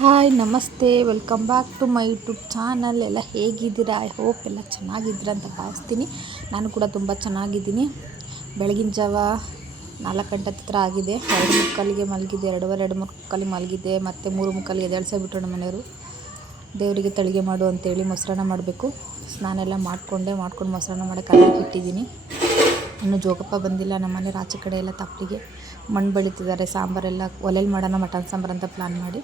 Hi ನಮಸ್ತೆ, welcome back to my YouTube channel. ಎಲ್ಲ ಹೇಗಿದ್ದೀರಾ? ಐ ಹೋಪ್ ಎಲ್ಲ ಚೆನ್ನಾಗಿದ್ದೀರಾ ಅಂತ ಭಾವಿಸ್ತೀನಿ. ನಾನು ಕೂಡ ತುಂಬ ಚೆನ್ನಾಗಿದ್ದೀನಿ. ಬೆಳಗಿನ ಜಾವ 4 ಗಂಟೆ ಹತ್ರ ಆಗಿದೆ. 2:45ಗೆ ಮಲಗಿದ್ದೆ, 2:30 ಮಲಗಿದ್ದೆ, ಮತ್ತು 3:45ಗೆ ಎದ್ದೇಳಿಸ್ಬಿಟ್ರು ನಮ್ಮ ಮನೆಯವರು. ದೇವರಿಗೆ ತಳಿಗೆ ಮಾಡು ಅಂತೇಳಿ ಮೊಸರನ್ನ ಮಾಡಬೇಕು. ಸ್ನಾನ ಎಲ್ಲ ಮಾಡ್ಕೊಂಡು ಮೊಸರನ್ನ ಮಾಡೋಕ್ಕೆ ಅಲ್ಲಿಗೆ ಇಟ್ಟಿದ್ದೀನಿ. ಇನ್ನು ಜೋಗಪ್ಪ ಬಂದಿಲ್ಲ. ನಮ್ಮ ಮನೆಯವ್ರು ಆಚೆ ಕಡೆ ಎಲ್ಲ ತಪ್ಪಲಿಗೆ ಮಣ್ಣು ಬೆಳೀತಿದ್ದಾರೆ. ಸಾಂಬಾರೆಲ್ಲ ಒಲೆಯಲ್ಲಿ ಮಾಡೋಣ, ಮಟನ್ ಸಾಂಬಾರು ಅಂತ ಪ್ಲ್ಯಾನ್ ಮಾಡಿ.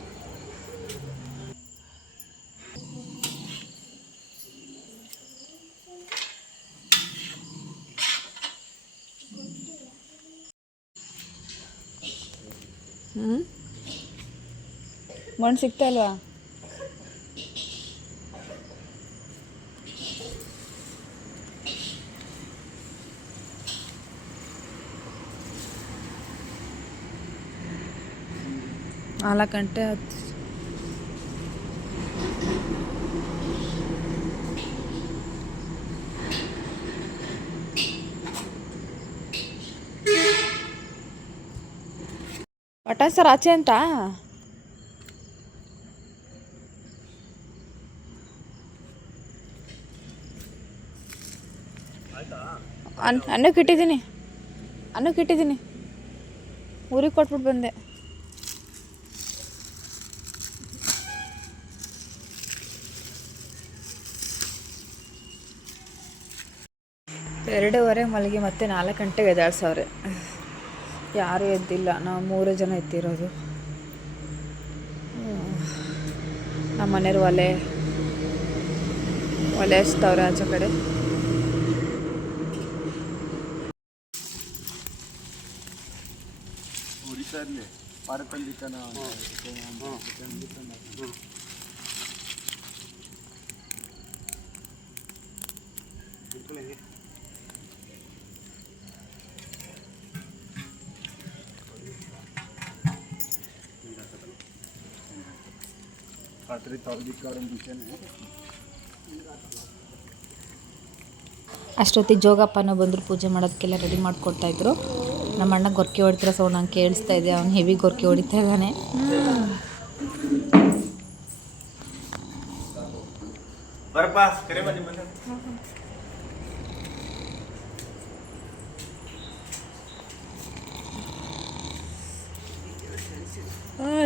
ಮಣ್ಣು ಸಿಗ್ತಾ ಇಲ್ವಾ? ನಾಲ್ಕು ಗಂಟೆ ಆಯ್ತು. ಮಟನ್ ಸರ್ ಆಚೆ ಅಂತ ಅನ್ನಕ್ಕೆ ಇಟ್ಟಿದ್ದೀನಿ. ಊರಿಗೆ ಕೊಟ್ಬಿಟ್ಟು ಬಂದೆ. ಎರಡೂವರೆ ಮಲಗಿ ಮತ್ತೆ 4 ಗಂಟೆಗೆ ಎದ್ದೇಳ್ಸವ್ರೆ. ಯಾರೂ ಎದ್ದಿಲ್ಲ. ನಾವು 3 ಜನ ಎದ್ದಿರೋದು. ನಮ್ಮ ಮನೆಯವ್ರು ಒಲೆ ಹಚ್ತವ್ರೆ ಆಚೆ ಕಡೆ. ಅಷ್ಟೊತ್ತಿಗೆ ಜೋಗಪ್ಪನ ಬಂದರು. ಪೂಜೆ ಮಾಡೋದಕ್ಕೆಲ್ಲ ರೆಡಿ ಮಾಡಿಕೊಡ್ತಾಯಿದ್ರು. ನಮ್ಮ ಅಣ್ಣ ಗೊರಕೆ ಹೊಡಿತಿರೋ ಸೌಂಡ್ ನಂಗೆ ಕೇಳಿಸ್ತಾ ಇದೆ. ಅವ್ನು ಹೆವಿ ಗೊರಕೆ ಹೊಡಿತಾ ಇದ್ದಾನೆ.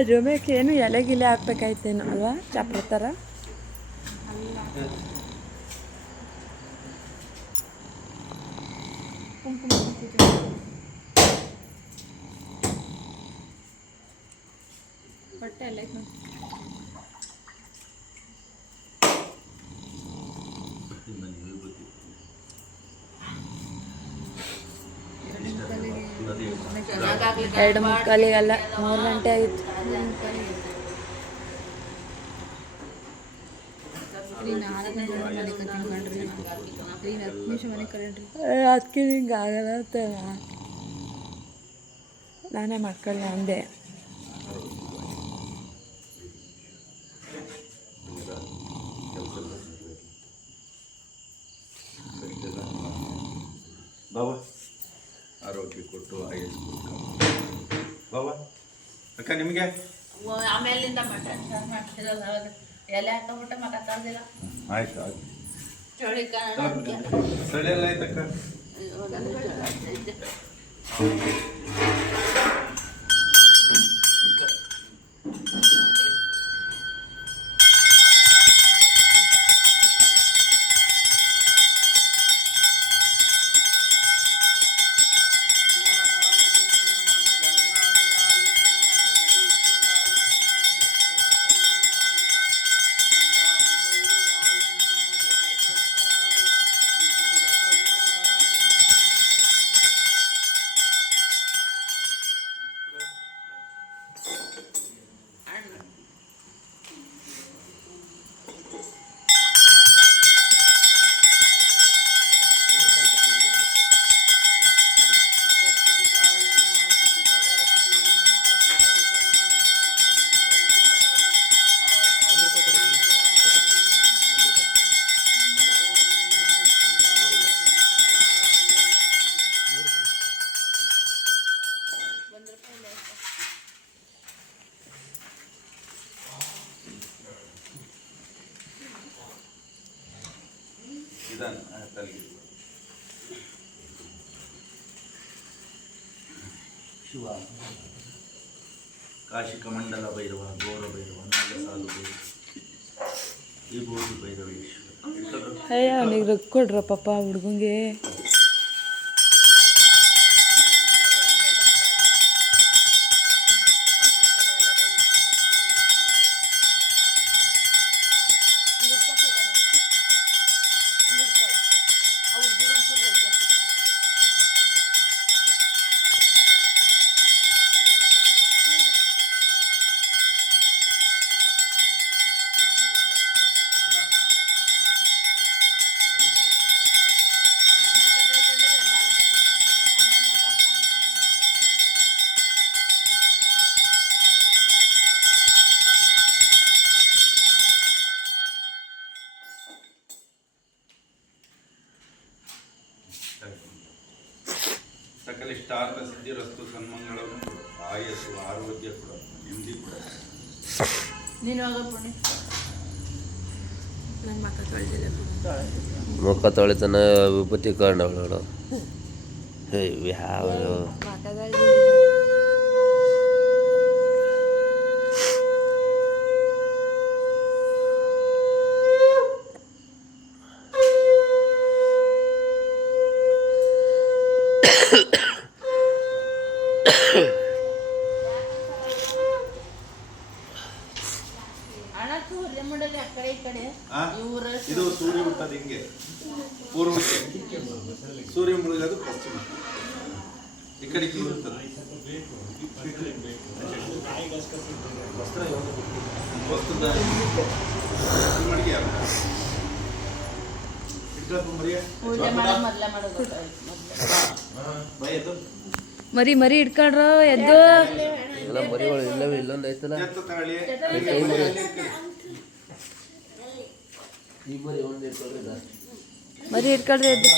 ಜೊಮೆಗೆ ಏನು ಎಲೆ ಹಾಕ್ಬೇಕಾಯ್ತೇನೋ ಅಲ್ವಾ? ಚಾಪ್ರ ಥರ. ಬಟ್ಟೆ ಎಲ್ಲ 2:45 3 ಗಂಟೆ ಆಗಿತ್ತು. ಅದಕ್ಕೆ ಹಿಂಗೆ ಆಗಲ್ಲ ಅಂತ ನಾನೇ ಮಕ್ಕಳನ್ನ ಅಂದೆ. ಬಾಬಾ ಆರೋಗ್ಯ ಕೊಟ್ಟು ಆಯಸ್ಸು ಕೊಟ್ಟು ಬಾಬಾ ಅಕ್ಕ ನಿಮಗೆ ಆಮೇಲಿಂದ ಎಲೆ ಹಾಕೊಂಡ್ಬಿಟ್ಟೆ ಮಾತಾಡ್ದಿಲ್ಲ. ಆಯ್ತು ಆಯ್ತು. ಚಳಿ ಚಳಿ ಎಲ್ಲ ಆಯ್ತಕ್ಕ. ನಿಧಾನ ತಲೆಗೆ ಶಿವ ಕಾಶಿಕ ಮಂಡಲ ಭೈರವ ಗೌರ ಭೈರವ ನಾಗಸಾಲು ಭೈರವ ವಿಭೂತಿ ಭೈರವೇಶ್ವರ ಅಯ್ಯ ಅವನಿಗೆ ರೊಕ್ಕ ಕೊಡ್ರ ಪಾಪ ಹುಡುಗಂಗೆ. ಸಕಲಿಷ್ಟಾರ್ಥ ಸಿದ್ಧಿರಸ್ತು ಸನ್ಮಂಗಳವನ್ನು ಕೊಡು, ಆಯಸ್ಸು ಆರೋಗ್ಯ ಕೊಡು, ನೆಮ್ಮದಿ ಕೊಡು. ನೀನು ಹೋಗೋ ಪುಣ್ಯ ನನ್ನ ಮಕ್ಕ ತೊಳೆದಿಲ್ಲ. ಮುಖ ತೊಳಿತಾನ ವಿಭೂತಿ ಕಾರಣ ಅವಳು ಯಾವ ಹಣ ಸೂರ್ಯ ಮುಂಡಲ್ಲಿ ಆ ಕಡೆ ಈ ಕಡೆ ಆ? ಇವರ ಇದು ಸೂರ್ಯ ಹುಟ್ಟದ ಹಿಂಗೆ ಪೂರ್ವಕ್ಕೆ, ಸೂರ್ಯ ಮುಳುಗೋದು ಪಶ್ಚಿಮ, ಈ ಕಡೆ ಇರ್ತದೆ. ವಸ್ತುದ ಮಡಿಗೆ ಯಾರು ಇಟ್ಕೊಂಡು ಮರಿಯ ಪೂಜೆ ಮಾಡೋ ಮೊದಲೇ ಮಾಡೋದು ಭಯ ಎದ್ದು ಮರಿ ಮರಿ ಇಟ್ಕೊಂಡ್ರ ಎದ್ದು ಎಲ್ಲ ಮರಿಗಳು ಇಲ್ಲವೇ ಇಲ್ಲೊಂದು ಐತಲ್ಲ ಎತ್ತು ತಗೊಳ್ಳಿ. ಈ ಮರಿ ಒಂದು ಇಟ್ಕೊಂಡ್ರೆ ಜಾಸ್ತಿ. ಮರಿ ಇಟ್ಕೊಂಡ್ರೆ ಎದ್ದು